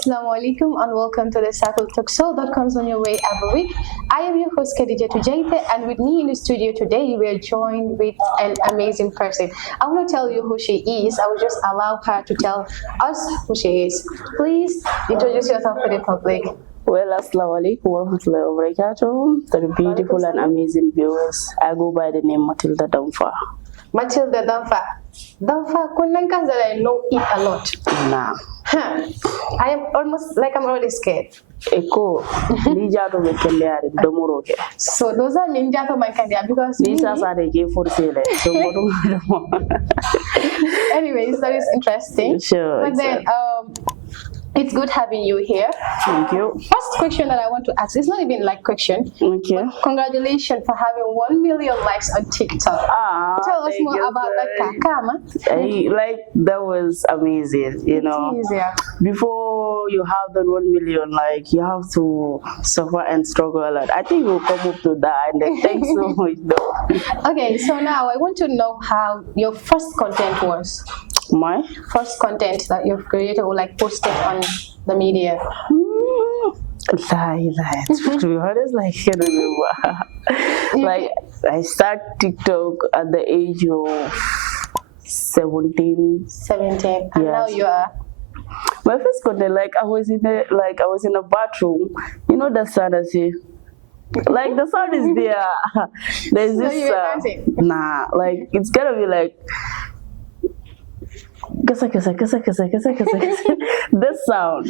assalamu alaikum and welcome to the Circle Talk Show that comes on your way every week. I am your host Khadija Tujaite, and with me in the studio today we are joined with an amazing person. I want to tell you who she is. I will just allow her to tell us who she is. Please introduce yourself to the public. Well, assalamu alaikum wa rahmatullahi wa barakatuh. To the beautiful and amazing viewers, I go by the name Matilda Dampha. Matilda Dampha. Dampha, I know it a lot. Nah. I am almost like I'm already scared. Eko, ninja to make kendari domoroke. So those are ninja to my kendari because these are the game for sale. Anyways, that is interesting. Sure. But then, it's good having you here. Thank you. First question that I want to ask, it's not even like question. Okay. Congratulations for having 1 million likes on TikTok. Tell us more about that, Kama. That was amazing, you know. Yeah. Before you have that 1 million, you have to suffer and struggle a lot. I think we'll come up to that, and then thanks so much, though. Okay, so now I want to know how your first content was. My first content that you've created or posted on the media? To be honest, I can't remember. I started TikTok at the age of 17. 17, and yes. now you are. My first content, I was in a bathroom. You know the sound I say. The sound is there. There's so this. It's gonna be This sound.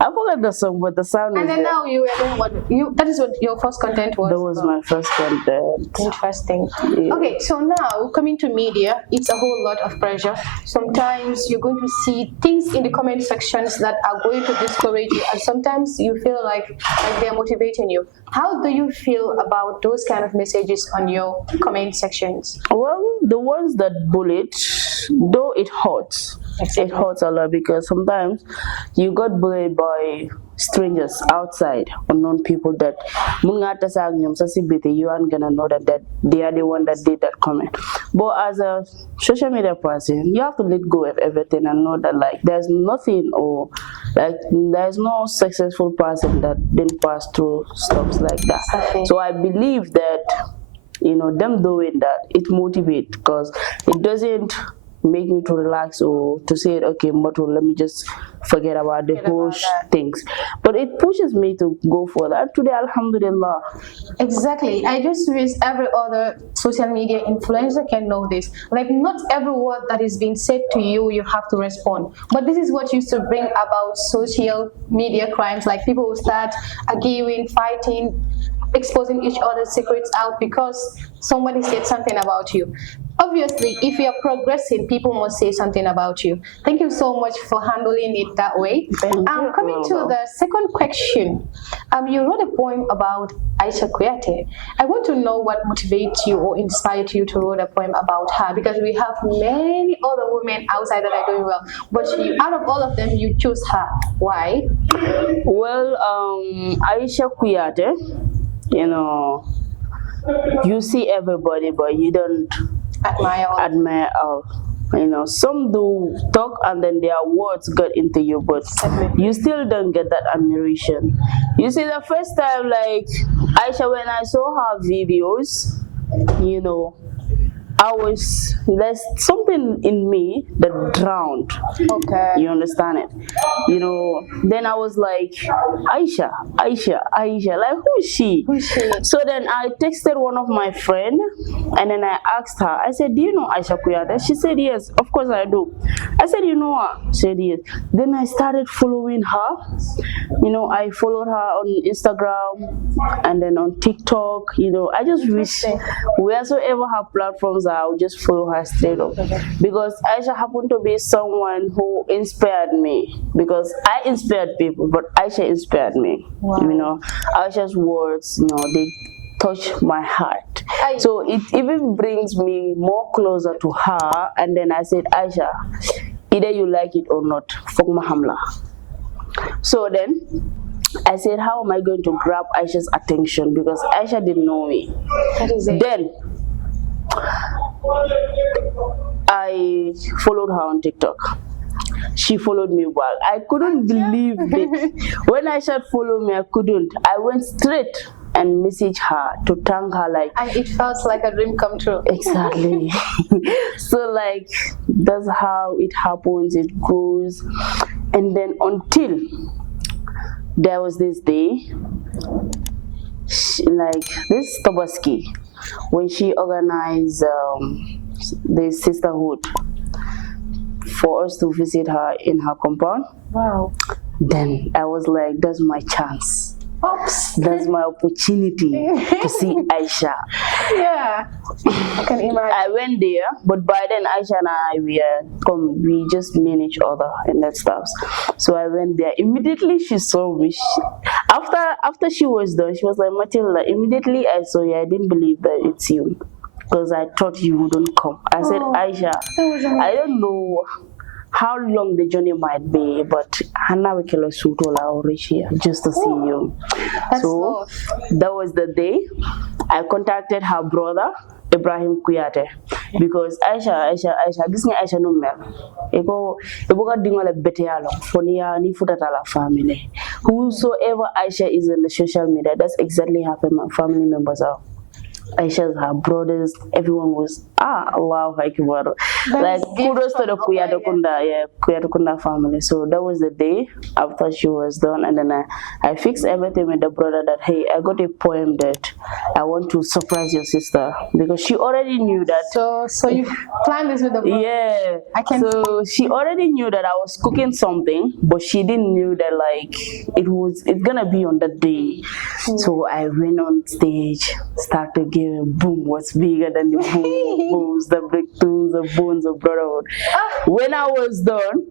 I forgot the song, but the sound. And then there. now you were doing that is what your first content was. That was my first content. Interesting. Yeah. Okay, so now coming to media, it's a whole lot of pressure. Sometimes you're going to see things in the comment sections that are going to discourage you, and sometimes you feel like they're motivating you. How do you feel about those kind of messages on your comment sections? Well, the ones that bullet, though it hurts. Exactly. It hurts a lot because sometimes you got bullied by strangers outside, unknown people that you aren't gonna know that they are the one that did that comment. But as a social media person, you have to let go of everything and know that there's nothing or there's no successful person that didn't pass through stuff like that. Okay. So I believe that them doing that, it motivates because it doesn't make me to relax or to say, okay, but let me just forget about the whole things. But it pushes me to go for that. Today, alhamdulillah. Exactly. I just wish every other social media influencer can know this. Not every word that is being said to you, you have to respond. But this is what used to bring about social media crimes. People will start arguing, fighting, exposing each other's secrets out because somebody said something about you. Obviously, if you are progressing, people must say something about you. Thank you so much for handling it that way. Coming to the second question, you wrote a poem about Aisha Kuyate. I want to know what motivates you or inspired you to write a poem about her, because we have many other women outside that are doing well, but out of all of them, you choose her. Why? Well, Aisha Kuyate, you see everybody, but you don't admire all. Some do talk and then their words got into you, but you still don't get that admiration. You see, the first time, Aisha, when I saw her videos, there's something in me that drowned. Okay. You understand it? Then I was like, Aisha, who is she? So then I texted one of my friends and then I asked her, I said, do you know Aisha Kuyate? She said, yes, of course I do. I said, you know her? She said, yes. Then I started following her. I followed her on Instagram and then on TikTok. I just wish wheresoever her platforms are, I would just follow her straight up. Because Aisha happened to be someone who inspired me. Because I inspired people, but Aisha inspired me. Wow. Aisha's words, they touch my heart. So it even brings me more closer to her. And then I said, Aisha, either you like it or not, fuck Mahamla. So then I said, how am I going to grab Aisha's attention? Because Aisha didn't know me. That is it. Then I followed her on TikTok. she followed me back. I couldn't believe it. When Aisha followed me, I couldn't. I went straight and messaged her to thank her, like, And it felt like a dream come true. exactly. So like that's how it happens, it goes. And then until there was this day, like this Tobaski, when she organized the sisterhood for us to visit her in her compound. Wow. Then I was like, that's my chance. Oops. That's my opportunity to see Aisha. Yeah. I can imagine. I went there, but by then Aisha and I we just met each other and that stuff. So I went there. Immediately she saw me. After she was done, she was like, Matilda, immediately I saw you. I didn't believe that it's you, because I thought you wouldn't come. I said, Aisha, I don't know how long the journey might be, but Hannah Wikela Sutola Orishia just to see you. So that was the day I contacted her brother Ibrahim Kuyate, because Aisha, this me Aisha no mel. Ego got dingola betealo fonia ni futatala family. Whosoever Aisha is in the social media, that's exactly how my family members are. Aisha's her brothers, everyone was Allahu Akbar. Like kudos to the Kuyatokunda family. So that was the day after she was done, and then I fixed everything with the brother that, hey, I got a poem that I want to surprise your sister, because she already knew that. So you planned this with the brother? Yeah. So she already knew that I was cooking something, but she didn't know that like it's gonna be on that day. So I went on stage, started giving boom, what's bigger than the boom, booms, the breakthroughs, the bones of brotherhood. When I was done,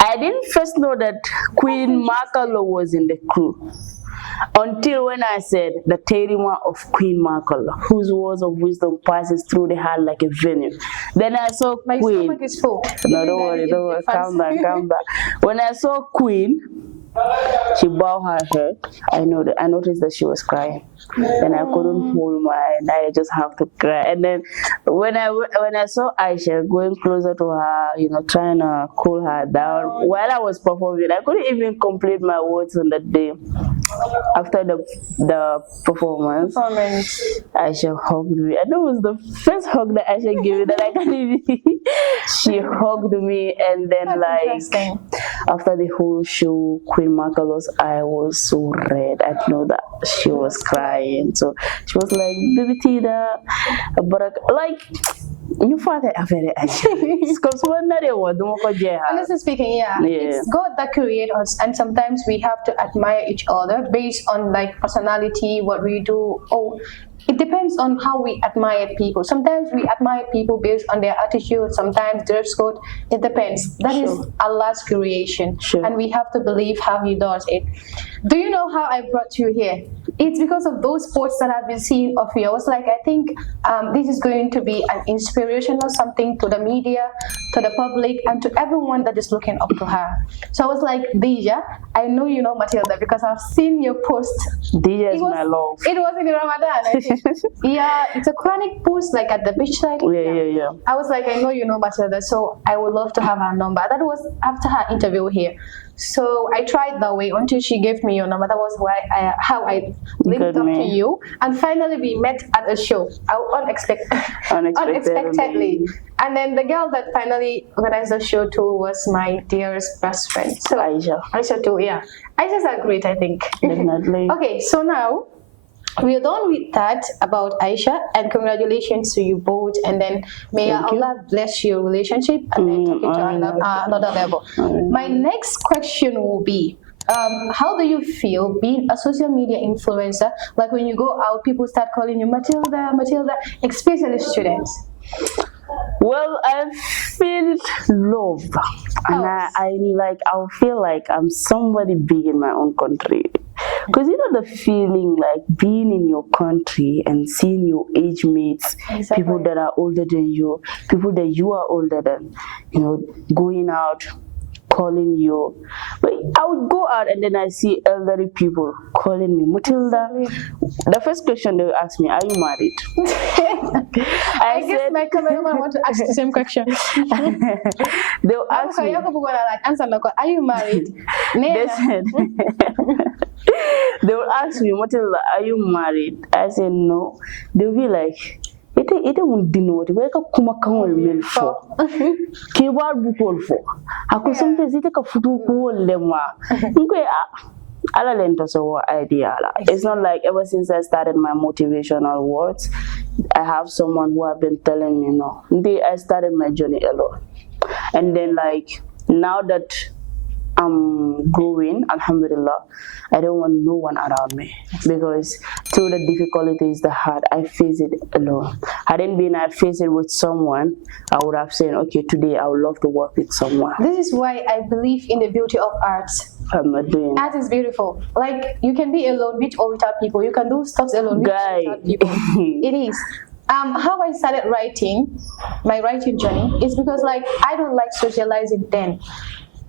I didn't first know that Queen Makalo was in the crew, until when I said the Terima of Queen Makalo, whose words of wisdom passes through the heart like a venom. Then I saw My Queen. stomach is full. No, don't worry, calm down. When I saw Queen, she bowed her head. I noticed that she was crying, and I couldn't hold and I just have to cry. And then when I saw Aisha going closer to her, trying to cool her down while I was performing, I couldn't even complete my words on that day. After the performance, Aisha hugged me, and that was the first hug that Aisha gave me that I can even. She hugged me, and then after the whole show, Queen Makalo's eye was so red. I know that she was crying. So she was like, "Baby Tida, like." You father very honestly speaking, it's God that created us, and sometimes we have to admire each other based on like personality, what we do. It depends on how we admire people. Sometimes we admire people based on their attitude, sometimes dress code. It depends. That is Allah's creation, and we have to believe how He does it. Do you know how I brought you here? It's because of those posts that I've been seeing of you. I was like, I think this is going to be an inspirational something to the media, to the public, and to everyone that is looking up to her. So I was like, Deja, I know you know Matilda because I've seen your post. Deja is my love. It was in Ramadan, I think. Yeah, it's a chronic post like at the beachside. Yeah. I was like, I know you know Matilda, so I would love to have her number. That was after her interview here. So I tried that way until she gave me your number. That was how I linked up to you. And finally we met at a show, unexpectedly. And then the girl that finally organized the show too was my dearest best friend. So Aisha too, yeah. Aisha's are great, I think. Definitely. Okay, so now we are done with that about Aisha, and congratulations to you both, and then may Allah bless your relationship and then take it to another level. My next question will be, how do you feel being a social media influencer? Like when you go out, people start calling you Matilda, especially students. Well, I feel loved, and I feel like I'm somebody big in my own country. Because the feeling like being in your country and seeing your age mates, people that are older than you, people that you are older than, going out, calling you. But I would go out and then I see elderly people calling me, Matilda. The first question they will ask me, are you married? I guess my cameraman want to ask the same question. They will ask me, are you married? they said, they will ask me, Matilda, are you married? I said no. They'll be like, ite mun dinoti way ka kuma kanwol mel fo ke war bu kol fo ako sometimes ite ka futu ko lemwa ngwe ala lento so idea la. It's not like ever since I started my motivational words I have someone who have been telling me no. I started my journey alone, and then like now that I'm growing, alhamdulillah, I don't want no one around me, because through the difficulties, the hard, I face it alone. Hadn't been I face it with someone, I would have said, okay, today I would love to work with someone. This is why I believe in the beauty of arts. I'm not doing art is beautiful. Like you can be alone with or without people. You can do stuff alone with or without people. It is. How I started writing, my writing journey, is because like I don't like socializing then.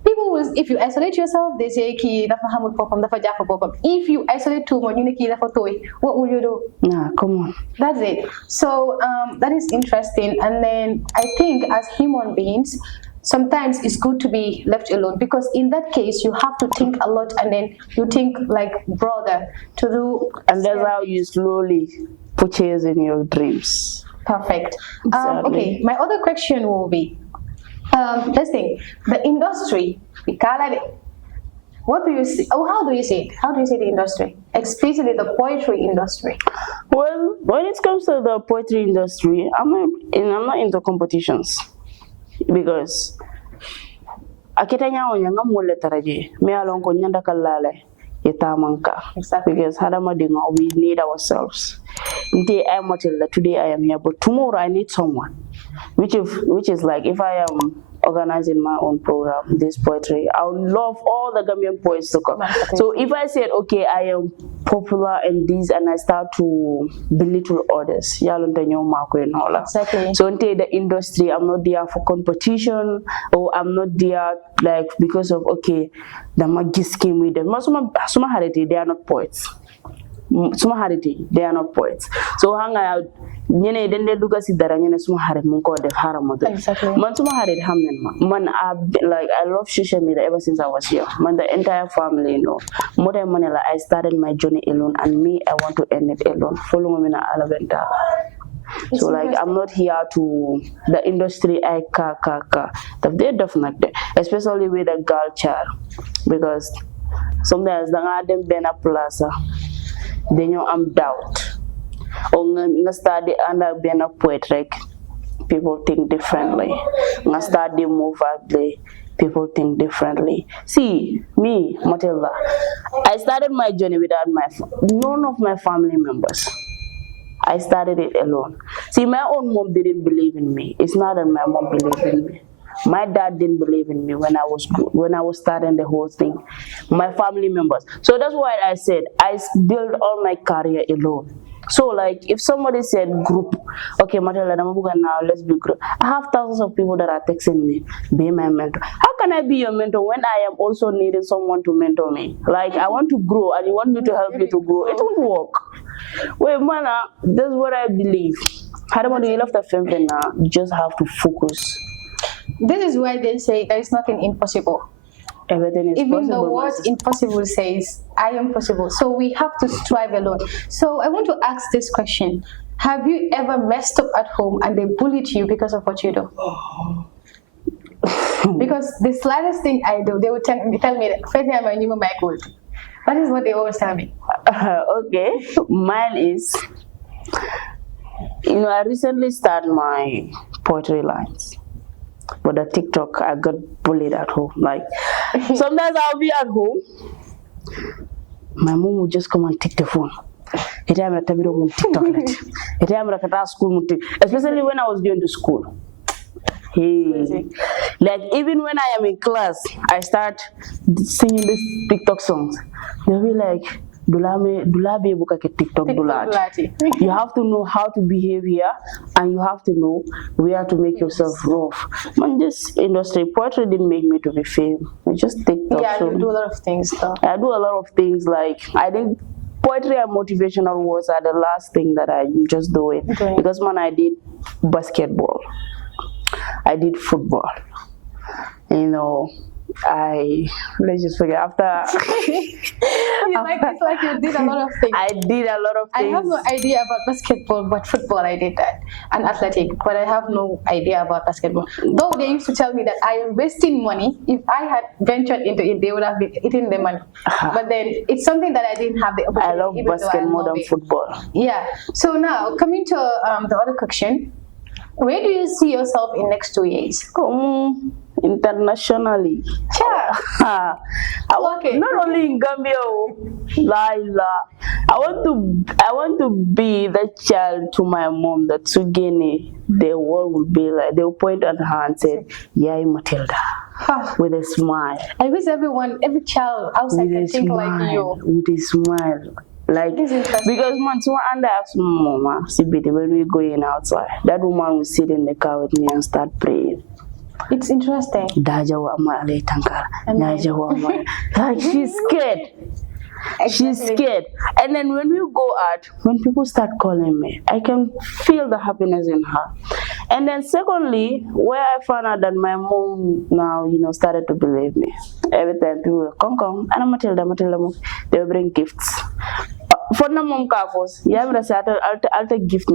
People will, if you isolate yourself, they say ki dafa hamul popam, dafa jaffa popam. If you isolate too much, you ki dafa toy. What will you do? Nah, come on. That's it. So that is interesting. And then I think as human beings, sometimes it's good to be left alone, because in that case you have to think a lot, and then you think like brother to do. And that's how you slowly purchase in your dreams. Perfect. Exactly. Okay, my other question will be. Let's think. The industry, what do you see? Oh, how do you see it? How do you see the industry, especially the poetry industry? Well, when it comes to the poetry industry, I'm not into competitions, because akitanya onyanga mole taraje me alon ko nyanda kalale yetamanka. Exactly. Because hadamadingo, we need ourselves. Today I am Matilda, today I am here, but tomorrow I need someone. Which is like, if I am organizing my own program, this poetry, I would love all the Gambian poets to come. So if I said, okay, I am popular in this, and I start to belittle others, exactly. So until the industry, I'm not there for competition, or I'm not there like because of, okay, the magis came with them. They are not poets. They are not poets. So hang out. Nyene dende duga si dara nyene suma harit mun ko def haramo do man suma harit hamnen ma man I love social media ever since I was young. Man, the entire family, you know, more than money, like I started my journey alone, and me, I want to end it alone. Follow me na alaventa. So like I'm not here to the industry I they're definitely, especially with a girl child, because sometimes the garden been a plaza, then you am doubt. Or nga study under being a poet, like people think differently. Nga study move ugly, people think differently. See, me, Matilda, I started my journey without none of my family members. I started it alone. See, my own mom didn't believe in me. It's not that my mom believed in me. My dad didn't believe in me when I was starting the whole thing. My family members. So that's why I said I built all my career alone. So like if somebody said group, okay, Matilda, now let's be group. I have thousands of people that are texting me, be my mentor. How can I be your mentor when I am also needing someone to mentor me? Like I want to grow and you want me to help you to grow. It won't work. Wait, man, that's what I believe. How do you love the family now? You just have to focus. This is why they say there is nothing impossible. Everything is even possible. the word impossible says I am possible, so we have to strive alone. So I want to ask this question: have you ever messed up at home and they bullied you because of what you do? Because the slightest thing I do, they would tell me that first time I knew my goal. That is what they always tell me. Okay, mine is, I recently started my poetry lines. But the TikTok, I got bullied at home. Like, sometimes I'll be at home, my mom would just come and take the phone. Especially when I was going to school. Hey, like even when I am in class, I start singing these TikTok songs. They'll be like, dulabe buka ke TikTok dulati. You have to know how to behave here, and you have to know where to make yourself rough. Man, this industry poetry didn't make me to be famous. I just TikTok. Yeah, you do a lot of things though. I do a lot of things, like I think poetry and motivational words are the last thing that I just do it. Okay. Because man, I did basketball, I did football, you know, let's just forget after. It's like you did a lot of things. I did a lot of things. I have no idea about basketball, but football I did that, and athletic, but I have no idea about basketball. Though they used to tell me that I am wasting money. If I had ventured into it, they would have been eating the money. But then it's something that I didn't have the opportunity. I love basketball more than football. Yeah. So now coming to the other question, where do you see yourself in next 2 years? Internationally. Yeah. Not only in Gambia, Laila. I want to be the child to my mom that Sugene, the world will be like, they'll point at her and say, "Yay, Matilda," with a smile. I wish every child outside can think like you. With a smile. Like, because man, so and I ask mama, when we go in outside, that woman will sit in the car with me and start praying. It's interesting. Like, she's scared. Exactly. She's scared. And then when we go out, when people start calling me, I can feel the happiness in her. And then secondly, where I found out that my mom now, started to believe me. Every time people will come, and Matilda, they will bring gifts. For the mom kafos, I'll take gift.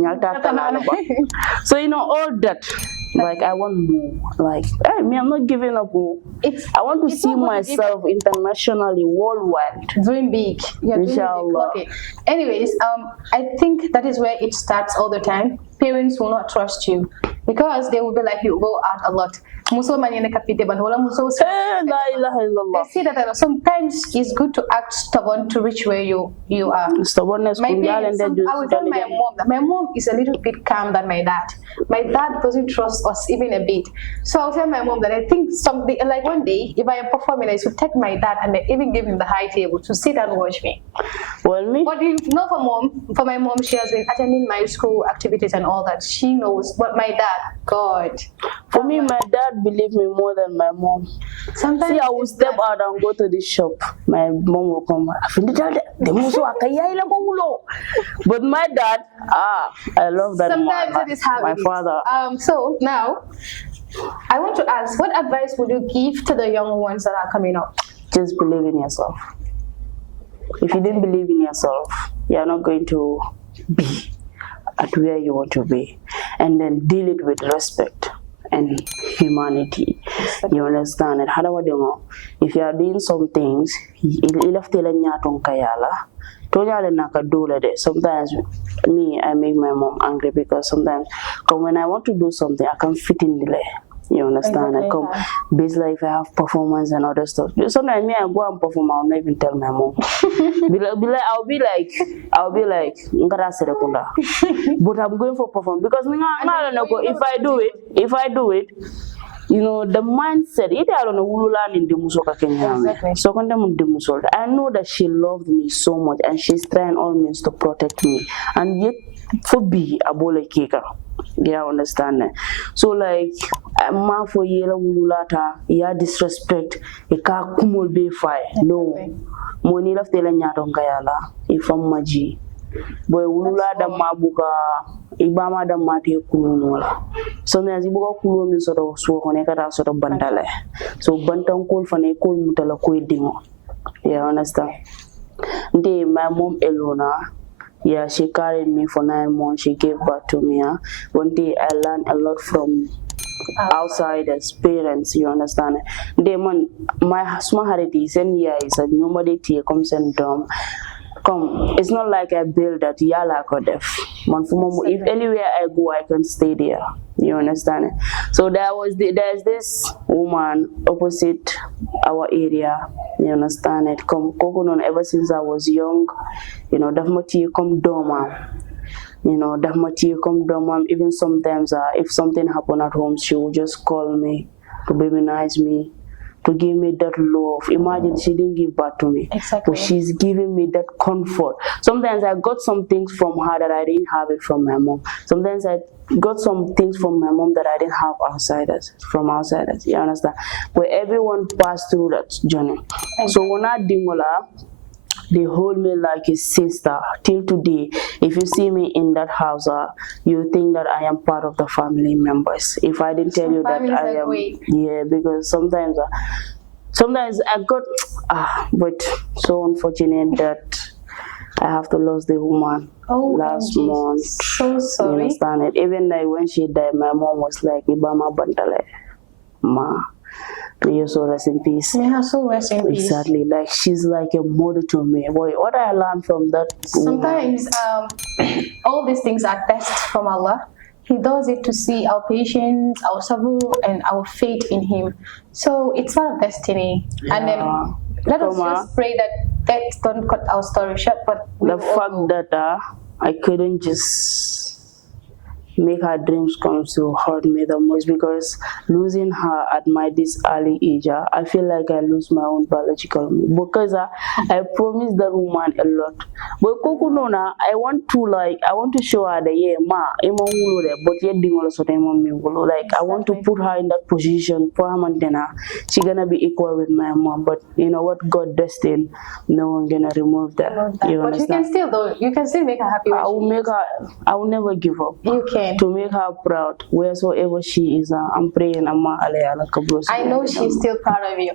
So all that. Like, I want more. Like, hey, me, I'm not giving up. I want to see myself internationally, worldwide. Dream big. You're Inshallah. Big. Okay. Anyways, I think that is where it starts all the time. Parents will not trust you because they will be like, you go out a lot. They see that sometimes it's good to act stubborn to reach where you are. Stubbornness. I will tell my mom that my mom is a little bit calm than my dad. My dad doesn't trust us even a bit. So I'll tell my mom that I think something like one day, if I am performing, I should take my dad and even give him the high table to sit and watch me. Well, me? But for my mom, she has been attending my school activities and all that. She knows. But my dad, God. For me, my dad believed me more than my mom. Sometimes I will step out and go to the shop. My mom will come. But my dad, I love that. Sometimes it is how my father. So now, I want to ask, what advice would you give to the young ones that are coming up? Just believe in yourself. If you didn't believe in yourself, you're not going to be at where you want to be. And then deal it with respect and humanity. You understand it? If you are doing some things, sometimes me, I make my mom angry because sometimes when I want to do something, I can't fit in delay. You understand? Exactly. I come basically if I have performance and other stuff. Sometimes me, I go and perform, I'll not even tell my mom. I'll be like, but I'm going for perform because if I do it, the mindset, I don't know in the Exactly. So I know that she loved me so much and she's trying all means to protect me. And yet for be a bola kika. Yeah, understand that. So like ma for yela wululata, ya disrespect, e ka kumul be fire. No. Money left the nyaton kayala, ifam maji. Boy wulula da mabuka ibama da mate kulunola. Sometimes ibuka kulu mi sort of so koneka sort of bandale. So bantam call for a call mutala ko dingo. Yeah, understand. My mom Elona. Yeah, she carried me for 9 months. She gave birth to me. One day I learned a lot from outsiders, parents. You understand? My small heritage and is a nobody comes and it's not like I build that yala kodef. If anywhere I go, I can stay there. You understand? So there's this woman opposite our area. You understand it? Come coconut ever since I was young. Dafmati come doma. Dafmati come doma. Even sometimes if something happen at home, she will just call me to babynize me. to give me that love. Imagine she didn't give back to me, Exactly. but she's giving me that comfort. Sometimes I got some things from her that I didn't have it from my mom. Sometimes I got some things from my mom that I didn't have from outsiders. You understand? But everyone passed through that journey. So when I dingola, they hold me like a sister till today. If you see me in that house, you think that I am part of the family members. If I didn't tell you that I am, yeah, because sometimes I got, but so unfortunate that I have to lose the woman last month. So sorry. You understand it? Even like when she died, my mom was like, Ibama Bantale, ma. May you so rest in peace. May her soul rest in peace. Exactly. Like she's like a mother to me. Boy, what I learned from that. Sometimes all these things are tests from Allah. He does it to see our patience, our sabr, and our faith in Him. So it's part of destiny. Yeah. And then let us just pray that death don't cut our story short. But the fact that I couldn't just make her dreams come true hurt me the most, because losing her at this early age, I feel like I lose my own biological me, because I promised that woman a lot. But Kokunona, I want to show her that but yet like I want to put her in that position for her. She gonna be equal with my mom, but you know what, God destined, no one gonna remove that. You but understand? you can still make her happy. I will never give up. You can. To make her proud, wheresoever she is, I'm praying. I know she's still proud of you.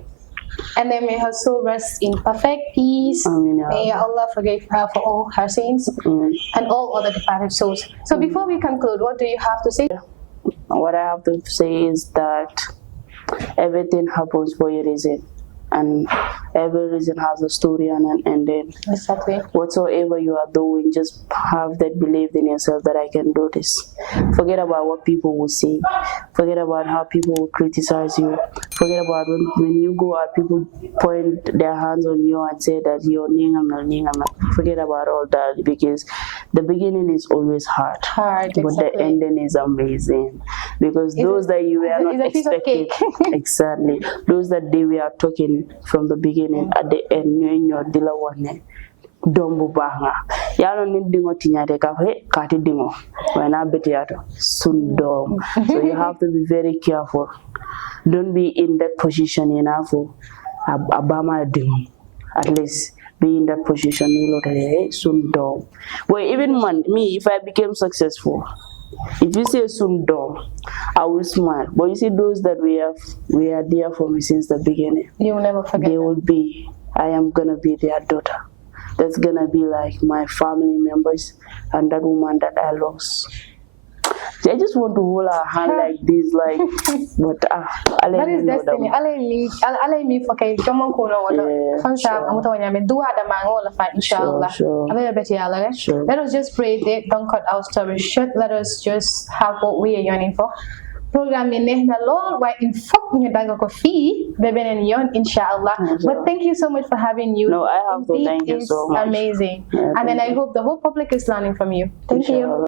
And then may her soul rest in perfect peace. May Allah forgive her for all her sins and all other departed souls. So before we conclude, what do you have to say? What I have to say is that everything happens for a reason. And every reason has a story and an ending. Exactly. Whatsoever you are doing, just have that belief in yourself that I can do this. Forget about what people will say. Forget about how people will criticize you. Forget about when you go out, people point their hands on you and say that you're ningam. Forget about all that, because the beginning is always hard. But the ending is amazing. Because those that you were not expecting, exactly, those that they were talking from the beginning, at the end, you are dila one dombu banga yalo ni dingo tinyade ka he kati dingo when I bet soon dom. So you have to be very careful. Don't be in that position enough for abama dingo. At least be in that position you look at soon dom. Well, even me, if I became successful, if you say soon dom, I will smile. But you see, those that we are there for me since the beginning. You will never forget. They will be. I am gonna be their daughter. That's gonna be like my family members and that woman that I lost. I just want to hold her hand like this, like, but that is destiny. Alay me for kay jomon ko no wala. Fansa amuto nyame duwa da mango la fa inshallah. Let us just pray that don't cut our story short. Let us just have what we are yearning for. Program ni na Lord, why in fuck ñu daga ko fi be benen yoon inshallah. But thank you so much for having you. No, I have to thank you so much. Amazing. And then I hope the whole public is learning from you. Thank you.